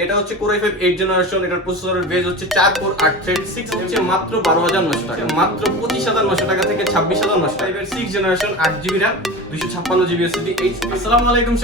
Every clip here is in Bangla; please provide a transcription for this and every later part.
এটা হচ্ছে Core i5 8 জেনারেশন, এটার প্রসেসরের বেজ হচ্ছে 4 কোর 8 থ্রেড 6 হচ্ছে মাত্র 12900 টাকা, মাত্র 25900 টাকা থেকে 26900 টাকা। 6 generation 8GB RAM 256GB SSD। আসসালামু আলাইকুম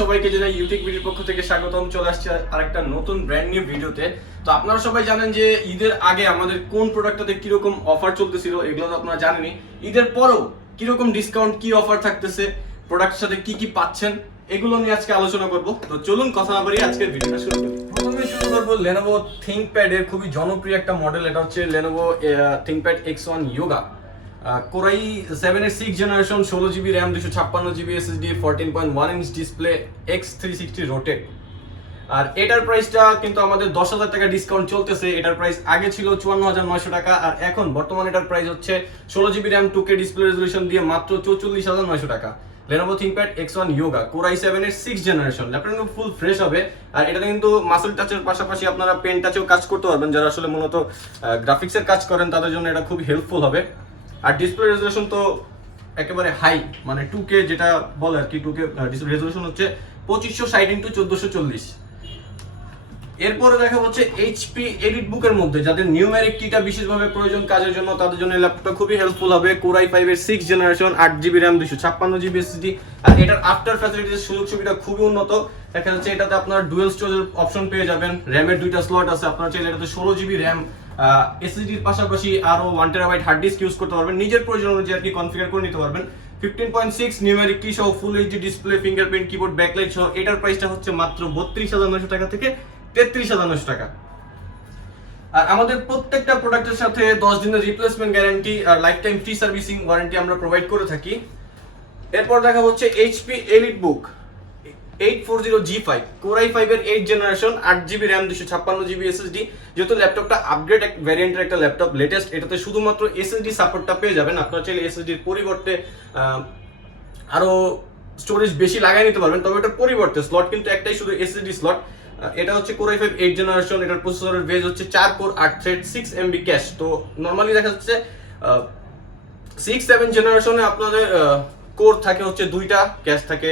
সবাইকে জানাই Youtechbd এর পক্ষ থেকে স্বাগতম। চলে আসছে আরেকটা নতুন ব্র্যান্ড নিউ ভিডিওতে। তো আপনারা সবাই জানেন যে ঈদের আগে আমাদের কোন প্রোডাক্টটাতে কি রকম অফার চলতেছিল, এগুলো তো আপনারা জানেনই। ঈদের পরেও কি রকম ডিসকাউন্ট, কি অফার থাকতেছে, প্রোডাক্টের সাথে কি কি পাচ্ছেন, এগুলো নিয়ে আজকে আলোচনা করব। তো চলুন কথা না বাড়িয়ে আজকের ভিডিওটা শুরু করি। প্রথমে শুরু করব Lenovo ThinkPad এর খুবই জনপ্রিয় একটা মডেল, এটা হচ্ছে Lenovo ThinkPad X1 Yoga। Core i7 এর 6 generation, 16GB RAM 256GB SSD, 14.1 inch display, X360 rotate. আর এটার প্রাইসটা কিন্তু আমাদের 10000 টাকা ডিসকাউন্ট চলতেছে। এটার প্রাইস আগে ছিল 54900 টাকা, আর এখন বর্তমানে এটার প্রাইস হচ্ছে 16GB RAM 2K display resolution দিয়ে মাত্র 44900 টাকা। Lenovo ThinkPad X1 Yoga Core i7 এর 6 জেনারেশন। ল্যাপটপটা কিন্তু ফুল ফ্রেশ হবে, আর এটাতে কিন্তু মাসল টাচের পাশাপাশি আপনারা পেন টাচেও কাজ করতে পারবেন। যারা আসলে মূলত গ্রাফিক্সের কাজ করেন তাদের জন্য এটা খুবই হেল্পফুল হবে। আর ডিসপ্লে রেজোলিউশন তো একেবারে হাই, মানে 2K যেটা বলে আর কি, 2K ডিসপ্লে রেজোলিউশন হচ্ছে 2560x1440। এরপরে দেখা হচ্ছে HP EliteBook এর মধ্যে যাদের নিউমেরিক কিটা বিশেষভাবে প্রয়োজন কাজের জন্য, তাদের জন্য এই ল্যাপটপটা খুবই হেল্পফুল হবে। Core i5 এর 6 generation, 8GB RAM 256GB SSD। আর এটার আফটার ফ্যাসিলিটির সুযোগ সুবিধা খুবই উন্নত। দেখা যাচ্ছে এটাতে আপনারা ডুয়াল স্টোরেজের অপশন পেয়ে যাবেন, র্যামের 2টা স্লট আছে, আপনারা চাইলে এটাতে 16GB RAM SSD এর পাশাপাশি আরো 1TB হার্ড ডিস্ক ইউজ করতে পারবেন, নিজের প্রয়োজন অনুযায়ী আর কি কনফিগার করে নিতে পারবেন। 15.6 নিউমেরিক কি সহ full HD display, fingerprint, keyboard, backlight সহ এটার প্রাইসটা হচ্ছে মাত্র 32900 টাকা থেকে 33900 টাকা। আর আমাদের প্রত্যেকটা প্রোডাক্টের সাথে 10 দিনের রিপ্লেসমেন্ট গ্যারান্টি আর lifetime free servicing warranty আমরা প্রোভাইড করে থাকি। এরপর দেখা হচ্ছে HP EliteBook 840G5 Core i5 এর 8 generation, 8GB RAM 256GB SSD। যেহেতু ল্যাপটপটা আপগ্রেড ভ্যারিয়েন্টের একটা ল্যাপটপ, লেটেস্ট, এটাতে শুধুমাত্র SSD সাপোর্টটা পেয়ে যাবেন। আপনারা চাইলে SSD এর পরিবর্তে আরো স্টোরেজ বেশি লাগাই নিতে পারবেন, তবে এটার পরিবর্তে স্লট কিন্তু একটাই, শুধু SSD স্লট। এটা হচ্ছে Core i5 8 জেনারেশন, এটার প্রসেসরের বেজ হচ্ছে 4 কোর 8 থ্রেড 6MB ক্যাশ। তো নরমালি দেখা যাচ্ছে 6-7 জেনারেশনে আপনাদের কোর থাকে হচ্ছে 2টা, ক্যাশ থাকে,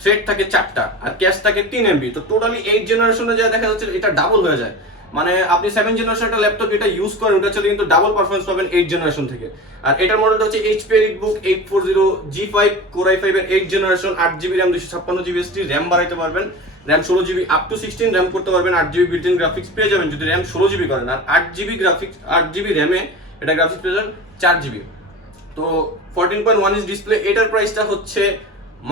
থ্রেড থাকে 4টা, আর ক্যাশ থাকে 3MB। তো টোটালি 8 জেনারেশনে যা দেখা যাচ্ছে এটা ডাবল হয়ে যায়। মানে আপনি 7 জেনারেশন একটা ল্যাপটপ এটা ইউজ করেন, ওটার সাথে কিন্তু ডাবল পারফরম্যান্স পাবেন 8 জেনারেশন থেকে। আর এটার মডেলটা হচ্ছে HP EliteBook 840G5 Core i5 এর 8 generation, 8GB RAM 256GB SSD, RAM বাড়াইতে পারবেন, RAM 16GB up to 16 RAM করতে পারবেন, 8GB বিল্ট-ইন গ্রাফিক্স পেয়ে যাবেন যদি RAM 16GB করেন, আর 8GB RAM এ এটা গ্রাফিক্স পেয়ে যাবেন 4GB। তো 14.1 ইঞ্চ ডিসপ্লে, এটার প্রাইসটা হচ্ছে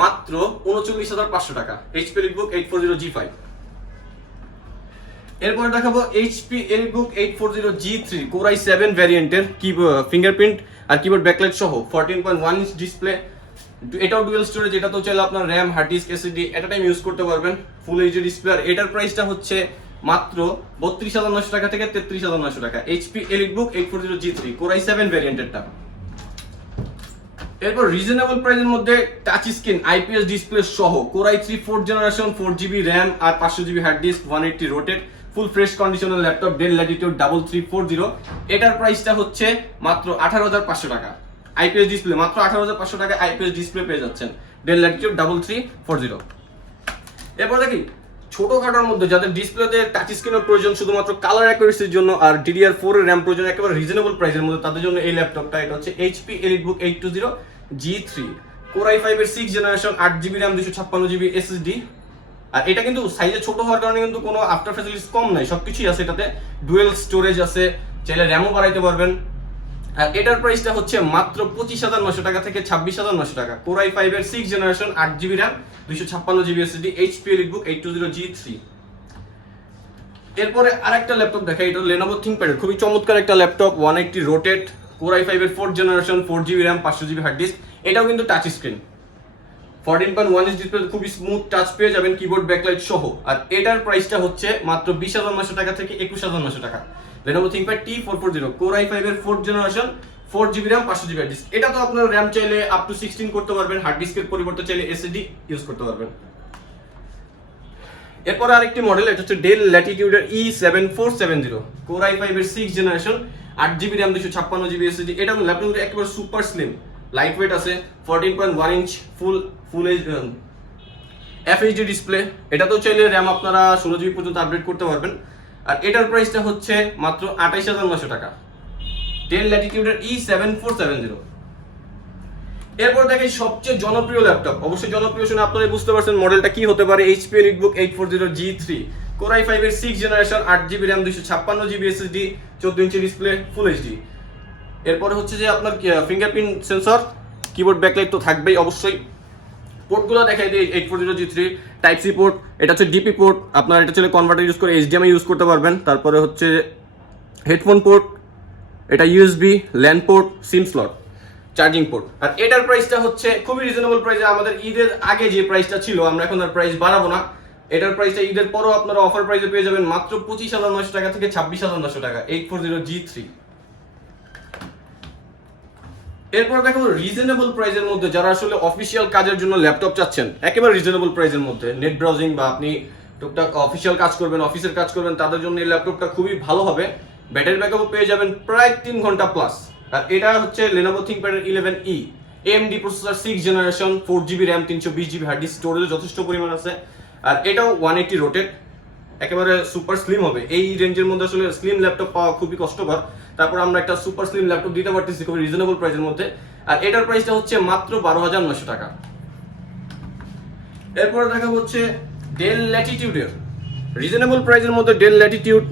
মাত্র 39500 টাকা, HP EliteBook 840G5। এরপর দেখাবো HP EliteBook 840G3 Core i7 ভ্যারিয়েন্টের, ফিঙ্গারপ্রিন্ট আর কিবোর্ড ব্যাকলাইট সহ 14.1 ইঞ্চ ডিসপ্লে। এটাও ডুয়াল স্টোরেজ, এটা তো চাইলে আপনার RAM, হার্ড ডিস্ক, SSD এটা টাইম ইউজ করতে পারবেন, ফুল এইচডি ডিসপ্লে। আর এটার প্রাইসটা হচ্ছে মাত্র 32900 টাকা থেকে 33900 টাকা, HP EliteBook 840G3 Core i7 ভ্যারিয়েন্টেরটা। এরপর রিজনেবল প্রাইসের মধ্যে টাচ স্ক্রিন IPS ডিসপ্লে সহ Core i3 4 জেনারেশন, 4GB RAM আর 500GB hard disk, 180 rotate, full fresh কন্ডিশনের ল্যাপটপ, ডেল ল্যাটিটিউড 3340। এটার প্রাইসটা হচ্ছে মাত্র 18500 টাকা। IPS ডিসপ্লে মাত্র 18500 টাকা IPS ডিসপ্লে পেয়ে যাচ্ছেন, ডেল ল্যাটিটিউড 3340। এরপর দেখি ছোটখাটোর মধ্যে যাদের ডিসপ্লেতে টাচ স্ক্রিনের প্রয়োজন শুধুমাত্র কালার অ্যাকুরেসির জন্য, আর DDR4 এর RAM প্রয়োজন একেবারে রিজনেবল প্রাইসের মধ্যে, তাদের জন্য এই ল্যাপটপটা। এটা হচ্ছে HP EliteBook 820G3 Core i5 এর 6 generation, 8GB RAM 256GB SSD। আর এটা কিন্তু সাইজে ছোট হওয়ার কারণে কিন্তু কোনো আফটার ফ্যাসিলিটিস কম নাই, সবকিছুই আছে এটাতে, ডুয়েল স্টোরেজ আছে, চাইলে র্যামও বাড়াইতে পারবেন। আর এটার প্রাইসটা হচ্ছে মাত্র 25900 টাকা থেকে 26900 টাকা, Core i5 এর 6 generation, 8GB RAM 256GB SSD, HP EliteBook 820G3। এরপরে আরেকটা ল্যাপটপ দেখাই, এটা Lenovo ThinkPad এর খুবই চমৎকার একটা ল্যাপটপ, 180 রোটেট, Core i5 এর 4 জেনারেশন, 4GB RAM 500GB hard disk. এটাও কিন্তু টাচ স্ক্রিন, 14.1 ইঞ্চ ডিসপ্লে, খুবই স্মুথ টাচ পেয়ে যাবেন, কিবোর্ড ব্যাকলাইট সহ। আর এটার প্রাইসটা হচ্ছে মাত্র 20900 টাকা থেকে 21900 টাকা, Lenovo ThinkPad T440 Core i5 এর 4 জেনারেশন, 4GB RAM 500GB hard disk. এটা তো আপনার RAM চাইলে আপ টু 16 করতে পারবেন, হার্ড ডিস্কের পরিবর্তে চাইলে SSD ইউজ করতে পারবেন। এরপর আরেকটি মডেল, এটা হচ্ছে ডেল ল্যাটিটিউডের E7470 Core i5 এর 6 generation, 8GB RAM 256GB SSD। এটা ল্যাপটপটা একেবারে সুপার স্লিম, লাইট ওয়েট আছে, 14.1 ইঞ্চ ফুল FHD ডিসপ্লে, এটাতেও চাইলে র্যাম আপনারা 16 GB পর্যন্ত আপডেট করতে পারবেন। আর এটার প্রাইসটা হচ্ছে মাত্র 28,900 টাকা, ডেল ল্যাটিটিউডের E7470। এরপর দেখেন সবচেয়ে জনপ্রিয় ল্যাপটপ, অবশ্যই জনপ্রিয় শুনে আপনারা বুঝতে পারছেন মডেলটা কি হতে পারে। HP EliteBook 840G3 Core i5 এর 6th generation, 8GB RAM, 256GB SSD, 14 inch display, full HD. এরপরে হচ্ছে যে আপনার ফিঙ্গারপ্রিন্ট সেন্সর, কিবোর্ড ব্যাকলাইট তো থাকবেই অবশ্যই। পোর্টগুলো দেখাই দিই, 840G3 টাইপ সি পোর্ট, এটা হচ্ছে ডিপি পোর্ট, আপনার এটা হচ্ছে কনভার্টার ইউজ করে HDMI ইউজ করতে পারবেন। তারপরে হচ্ছে হেডফোন পোর্ট, এটা USB, LAN port, SIM slot, charging port. আর এটার প্রাইসটা হচ্ছে খুবই রিজনেবল প্রাইসে, আমাদের ঈদের আগে যে প্রাইসটা ছিল আমরা এখন আর প্রাইস বাড়াবো না। এটার প্রাইসটা ঈদের পরও আপনারা অফার প্রাইসে পেয়ে যাবেন মাত্র 25,900 টাকা থেকে 26,900 টাকা, 840G3। এরপর দেখো রিজনেবল প্রাইসের মধ্যে যারা আসলে অফিসিয়াল কাজের জন্য ল্যাপটপ চাচ্ছেন, একেবারে রিজনেবল প্রাইসের মধ্যে, নেট ব্রাউজিং বা আপনি টুকটাক অফিসিয়াল কাজ করবেন, অফিসের কাজ করবেন, তাদের জন্য এই ল্যাপটপটা খুবই ভালো হবে। ব্যাটারি ব্যাকআপও পেয়ে যাবেন প্রায় 3 ঘন্টা প্লাস। আর এটা হচ্ছে Lenovo ThinkPad 11E, AMD processor, 6th generation, 4GB RAM, 320GB hard disk, storage যথেষ্ট পরিমাণ আছে। আর এটাও 180 রোটেট, একেবারে সুপার স্লিম হবে। এই রেঞ্জের মধ্যে আসলে স্লিম ল্যাপটপ পাওয়া খুবই কষ্টকর, তারপর আমরা একটা সুপার স্লিম ল্যাপটপ দিতে পারতেছি খুবই রিজনেবল প্রাইসের মধ্যে। আর এটার প্রাইসটা হচ্ছে মাত্র 12,900 টাকা। এরপর দেখা হচ্ছে ডেল ল্যাটিটিউডের রিজনেবল প্রাইসের মধ্যে ডেল ল্যাটিটিউড,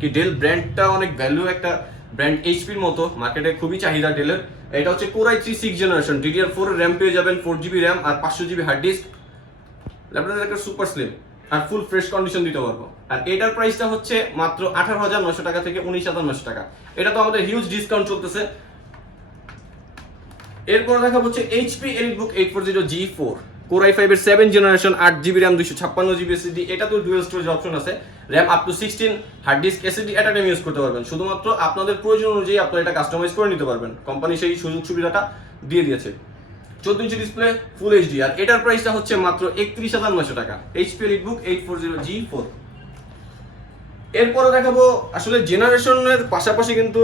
কি ডেল ব্র্যান্ডটা অনেক ভ্যালু একটা ব্র্যান্ড, এইচপির মতো মার্কেটে খুবই চাহিদা ডেলের। এটা হচ্ছে Core i3 6th generation, DDR4 RAM পেয়ে যাবেন, 4GB RAM আর 500GB হার্ড ডিস্ক। ল্যাপটপটা একটা সুপার স্লিম আর ফুল ফ্রেশ কন্ডিশন দিতে পারবো। আর এটার প্রাইসটা হচ্ছে মাত্র 18,900 টাকা থেকে 19,900 টাকা। এটা তো আমাদের হিউজ ডিসকাউন্ট চলতেছে। এরপর দেখা হচ্ছে HP EliteBook 840G4 Core i5 এর 7th generation, 8GB RAM, 256GB SSD, এটা তো ডুয়াল স্টোরেজ অপশন আছে, RAM up to 16, hard disk SSD at a time use করতে পারবেন। শুধুমাত্র আপনাদের প্রয়োজন অনুযায়ী আপনারা এটা কাস্টমাইজ করে নিতে পারবেন, কোম্পানি সেই সুযোগ সুবিধাটা দিয়ে দিয়েছে। 14 ইঞ্চি ডিসপ্লে, ফুল এইচডি। আর এটার প্রাইসটা হচ্ছে মাত্র 31,900 টাকা, HP EliteBook 840G4। এরপরে দেখাবো আসলে জেনারেশনের পাশাপাশি কিন্তু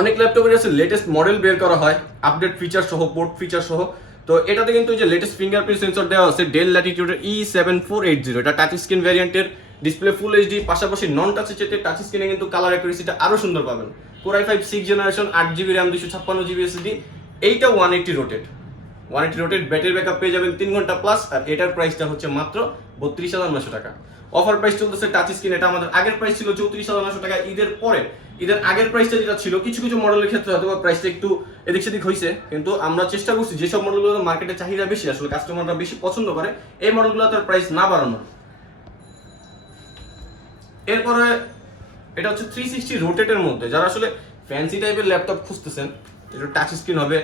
অনেক ল্যাপটপের আছে লেটেস্ট মডেল বের করা হয়, আপডেট ফিচার সহ, পোর্ট ফিচার সহ। তো এটাতে কিন্তু যে লেটেস্ট ফিঙ্গারপ্রিন্ট সেন্সর দেওয়া আছে ডেল ল্যাটিটিউডের E7480, এটা টাচ স্ক্রিন ভ্যারিয়েন্টের, ডিসপ্লে ফুল এইচডি, পাশাপাশি নন টাচের চেয়ে টাচ স্ক্রিনে কিন্তু কালার অ্যাকুরেসিটা আরো সুন্দর পাবেন। Core i5 6th generation, 8GB RAM, 256GB SSD, এইটা 180 রোটেট, 180 রোটেট, ব্যাটারি ব্যাকআপ পেয়ে যাবেন 3 ঘন্টা প্লাস। আর এটার প্রাইসটা হচ্ছে মাত্র 32,900 টাকা। অফার প্রাইস চলতেছে টাচ স্ক্রিন, এটা আমাদের আগের প্রাইস ছিল 34,900 টাকা। ঈদের পরে, ঈদের আগের প্রাইসটা যেটা ছিল, কিছু কিছু মডেলের ক্ষেত্রে হয়তো প্রাইসটা একটু এদিক সেদিক হয়েছে, কিন্তু আমরা চেষ্টা করছি যেসব মডেলগুলো মার্কেটে চাহিদা বেশি, আসলে কাস্টমাররা বেশি পছন্দ করে, এই মডেলগুলো তার প্রাইস না বাড়ানোর। এরপরে এটা হচ্ছে 360 রোটেটের মধ্যে, যারা আসলে ফ্যান্সি টাইপের ল্যাপটপ খুঁজতেছেন, এটা টাচ স্ক্রিন হবে,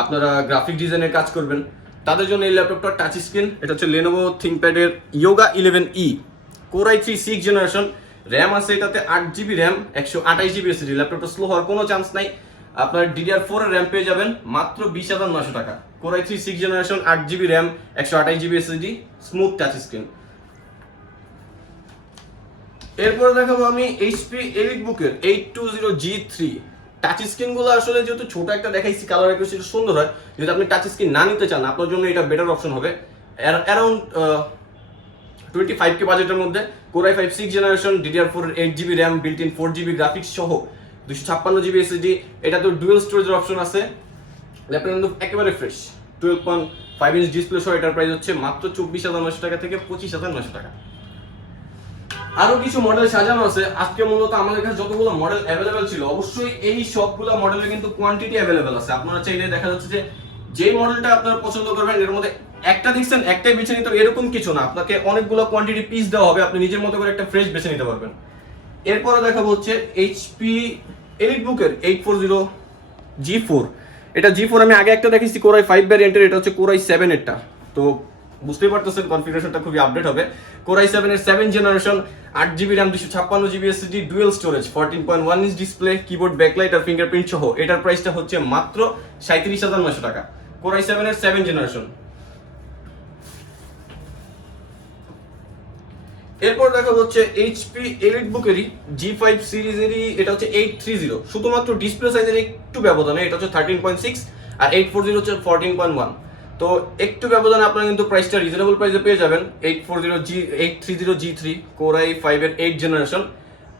আপনারা গ্রাফিক ডিজাইনের কাজ করবেন, তাদের জন্য এই ল্যাপটপটা টাচ স্ক্রিন। এটা হচ্ছে Lenovo ThinkPad এর Yoga 11E, Core i3 6th generation, RAM আছে এটাতে 8GB RAM, 128GB SSD, ল্যাপটপটা স্লো হওয়ার কোনো চান্স নাই। আপনার DDR4 এর র্যাম পেয়ে যাবেন মাত্র 20,900 টাকা, Core i3 6th generation, 8GB RAM, 128GB SSD, smooth touch screen. এরপর দেখাবো আমি HP EliteBook এর 820G3, টাচ স্ক্রিনগুলো আসলে যেহেতু ছোট একটা দেখাইছি, কালার অ্যাকুরেসি সুন্দর হয়, যদি আপনি টাচ স্ক্রিন না নিতে চান আপনার জন্য এটা বেটার অপশন হবে। অ্যারাউন্ড 25K বাজেটের মধ্যে Core i5 6th generation, DDR4 8GB RAM, built in 4GB graphics সহ, 256GB SSD, এটা তো ডুয়াল স্টোরেজের অপশন আছে। ল্যাপটপ কিন্তু একেবারে ফ্রেশ, 12.5 ইঞ্চ ডিসপ্লে সহ এটার প্রাইস হচ্ছে মাত্র 24,900 টাকা থেকে 25,900 টাকা। আরো কিছু মডেল সাজানো আছে। আজকে মূলত আমাদের কাছে যতগুলো মডেল অ্যাভেলেবেল ছিল, অবশ্যই এই সবগুলো মডেলের কিন্তু কোয়ান্টিটি অ্যাভেলেবেল আছে। আপনারা চাইলে দেখা যাচ্ছে যে মডেলটা আপনারা পছন্দ করবেন এর মধ্যে একটা দেখছেন একটাই বেছে নিতে, এরকম কিছু না, আপনাকে অনেকগুলো কোয়ান্টিটি পিস দেওয়া হবে, আপনি নিজের মতো করে একটা ফ্রেশ বেছে নিতে পারবেন। এরপরে দেখাবো হচ্ছে HP EliteBook এর 840G4, এটা G4 আমি আগে একটা দেখেছি Core i5 ভ্যারিয়েন্টের, এটা হচ্ছে Core i7 এরটা, তো বুঝতেই পারতেছেন কনফিগারেশনটা খুবই আপডেট হবে। Core i7 এর 7th generation, 8GB RAM, 256GB SSD, dual storage, 14.1 inch display, keyboard backlight আর ফিঙ্গারপ্রিন্ট সহ, এটার প্রাইসটা হচ্ছে মাত্র 37,900 টাকা, Core i7 এর 7th জেনারেশন। এরপর দেখা হচ্ছে HP EliteBook এরই G5 সিরিজেরই, এটা হচ্ছে 830, শুধুমাত্র ডিসপ্লে সাইজের একটু ব্যবধান, এটা হচ্ছে 13.6 আর 840 হচ্ছে 14.1। তো একটু ব্যবধানে আপনারা কিন্তু প্রাইসটা রিজনেবল প্রাইসে পেয়ে যাবেন। 830G3 Core i5 এর 8 generation,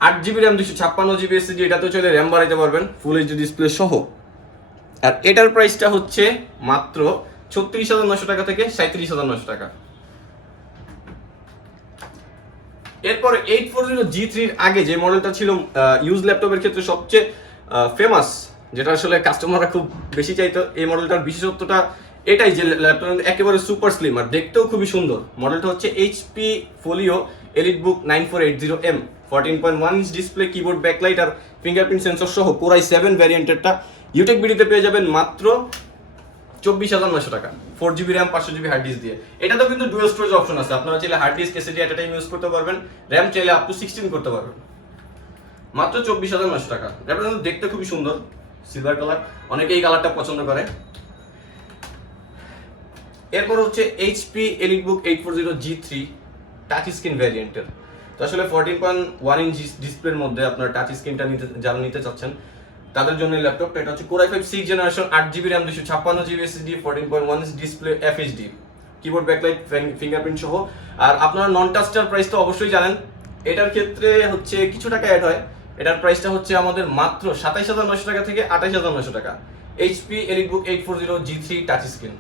8GB RAM 256GB SSD, এটাতে চাইলে র্যাম বাড়াইতে পারবেন ফুল এইচডি ডিসপ্লে সহ। আর এটার প্রাইসটা হচ্ছে মাত্র 36,900 টাকা থেকে 37,900 টাকা। এরপরে 840G3 এর আগে যে মডেলটা ছিল ইউজ ল্যাপটপের ক্ষেত্রে সবচেয়ে ফেমাস, যেটা আসলে কাস্টমাররা খুব বেশি চাইতো, এই মডেলটার বিশেষত্বটা এটাই যে ল্যাপটপটা একেবারে সুপার স্লিম আর দেখতেও খুবই সুন্দর। মডেলটা হচ্ছে HP Folio EliteBook 9480M, 14.1 inch display, keyboard, backlight আর ফিঙ্গারপ্রিন্ট সেন্সর সহ Core i7 ভ্যারিয়েন্টেরটা Youtechbd তে পেয়ে যাবেন মাত্র 24,900 টাকা, 4GB RAM 500GB hard disk দিয়ে। এটাতেও কিন্তু ডুয়াল স্টোরেজ অপশন আছে, আপনারা চাইলে hard disk SSD at a time use করতে পারবেন, RAM চাইলে আপ টু 16 করতে পারবেন। মাত্র 24,900 টাকা। ল্যাপটপটা কিন্তু দেখতে খুবই সুন্দর, সিলভার কালার, অনেকেই এই কালারটা পছন্দ করে। এরপর হচ্ছে HP EliteBook 840G3 touch screen ভ্যারিয়েন্টের। তো আসলে 14.1 ইঞ্চ ডিসপ্লের মধ্যে আপনার টাচ স্ক্রিনটা যারা নিতে চাচ্ছেন তাদের জন্য এই ল্যাপটপটা। এটা হচ্ছে Core i5 6 generation, 8GB RAM 256GB SSD, 14.1 inch display, FHD, keyboard, backlight, fingerprint সহ। আর আপনারা নন টাচটার প্রাইস তো অবশ্যই জানেন, এটার ক্ষেত্রে হচ্ছে কিছু টাকা অ্যাড হয়। এটার প্রাইসটা হচ্ছে আমাদের মাত্র 27,900 টাকা থেকে 28,900 টাকা। HP EliteBook 840G3 touch screen.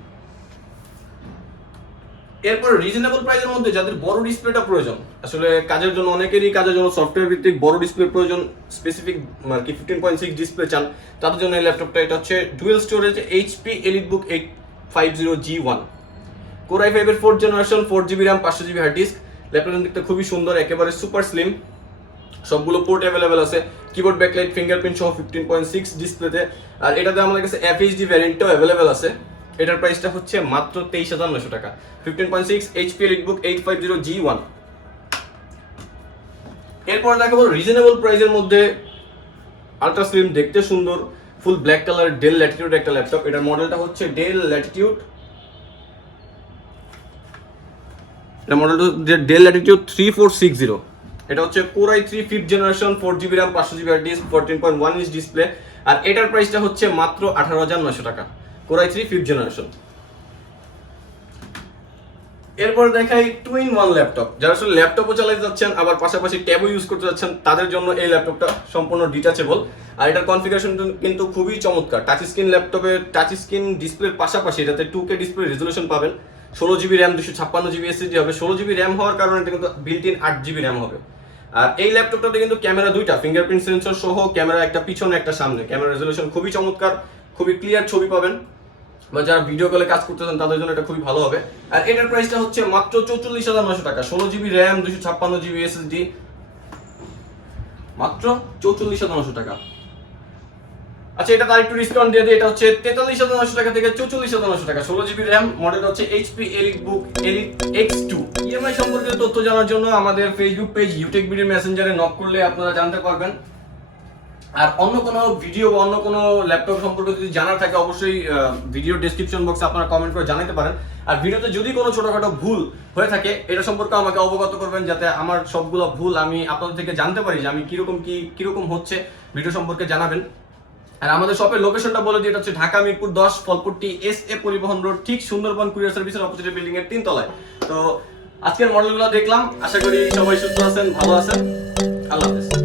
এরপর রিজনেবল প্রাইসের মধ্যে যাদের বড় ডিসপ্লেটা প্রয়োজন, আসলে কাজের জন্য, অনেকেরই কাজের জন্য সফটওয়্যার ভিত্তিক বড় ডিসপ্লে প্রয়োজন, স্পেসিফিক আর কি 15.6 ডিসপ্লে চান, তাদের জন্য এই ল্যাপটপটা। এটা হচ্ছে dual storage HP EliteBook 850G1, Core i5 এর 4th generation, 4GB RAM 500GB hard disk. ল্যাপটপটা দেখতে খুবই সুন্দর, একেবারে সুপার স্লিম, সবগুলো পোর্ট অ্যাভেলেবেল আছে, কিবোর্ড, ব্যাকলাইট, ফিঙ্গারপ্রিন্ট সহ 15.6 ডিসপ্লেতে। আর এটাতে আমাদের কাছে FHD ভ্যারিয়েন্টও অ্যাভেলেবেল আছে। এটার প্রাইসটা হচ্ছে মাত্র 23,900 টাকা, 15.6 HP EliteBook 850G1। এরপর দেখাবো রিজনেবল প্রাইসের মধ্যে আলট্রা স্লিম, দেখতে সুন্দর, full black colour del Latitude একটা ল্যাপটপ। এটার মডেলটা হচ্ছে ডেল ল্যাটিটিউড, এটা মডেলটা ডেল ল্যাটিটিউড 3460। এটা হচ্ছে Core i3 5th generation, 4GB RAM 500GB hard disk, 14.1 inch display. আর এটার প্রাইসটা হচ্ছে মাত্র 18,900 টাকা, Core i3 5th জেনারেশন। এরপর দেখাই 2-in-1 ল্যাপটপ, যারা আসলে ল্যাপটপও চালাতে যাচ্ছেন আবার পাশাপাশি ট্যাবও ইউজ করতে যাচ্ছেন, তাদের জন্য এই ল্যাপটপটা সম্পূর্ণ ডিটাচেবল। আর এটার কনফিগারেশন কিন্তু খুবই চমৎকার। টাচ স্ক্রিন ল্যাপটপের টাচ স্ক্রিন ডিসপ্লের পাশাপাশি এটাতে 2K ডিসপ্লে রেজলিউশন পাবেন, 16GB RAM 256GB SSD হবে। 16GB RAM হওয়ার কারণে এটা কিন্তু বিল্ট ইন 8GB RAM হবে। আর এই ল্যাপটপটাতে কিন্তু ক্যামেরা দুইটা, ফিঙ্গারপ্রিন্ট সেন্সর সহ, ক্যামেরা একটা পিছনে একটা সামনে, ক্যামেরা রেজলিউশন খুবই চমৎকার, খুবই ক্লিয়ার ছবি পাবেন, বা যারা ভিডিও কলে কাজ করতেছেন তাদের জন্য এটা খুবই ভালো হবে। আর এটার প্রাইসটা হচ্ছে মাত্র 44,900 টাকা, 16GB RAM 256GB SSD, মাত্র 44,900 টাকা। আচ্ছা, এটা তার একটু ডিসকাউন্ট দিয়ে দিই, এটা হচ্ছে 43,900 টাকা থেকে 44,900 টাকা, 16GB RAM, মডেল হচ্ছে HP EliteBook Elite X2। EMI সম্পর্কে তথ্য জানার জন্য আমাদের ফেসবুক পেজ Youtechbd মেসেঞ্জারে নক করলে আপনারা জানতে পারবেন। আর অন্য কোনো ভিডিও বা অন্য কোনো ল্যাপটপ সম্পর্কে যদি জানার থাকে অবশ্যই ভিডিও ডেসক্রিপশন বক্সে আপনারা কমেন্ট করে জানাতে পারেন। আর ভিডিওতে যদি কোনো ছোটখাটো ভুল হয়ে থাকে এটা সম্পর্কে আমাকে অবগত করবেন, যাতে আমার সবগুলো ভুল আমি আপনাদের থেকে জানতে পারি যে আমি কিরকম হচ্ছে, ভিডিও সম্পর্কে জানাবেন। আর আমাদের শপের লোকেশনটা বলে দিই, এটা হচ্ছে ঢাকা মিরপুর 10 ফলপট্টি SA পরিবহন রোড, ঠিক সুন্দরবন কুরিয়ার সার্ভিসের অপোজিট বিল্ডিং এর 3 তলায়। তো আজকের মডেলগুলো দেখলাম, আশা করি সবাই সুস্থ আছেন, ভালো আছেন। আল্লাহ হাফেজ।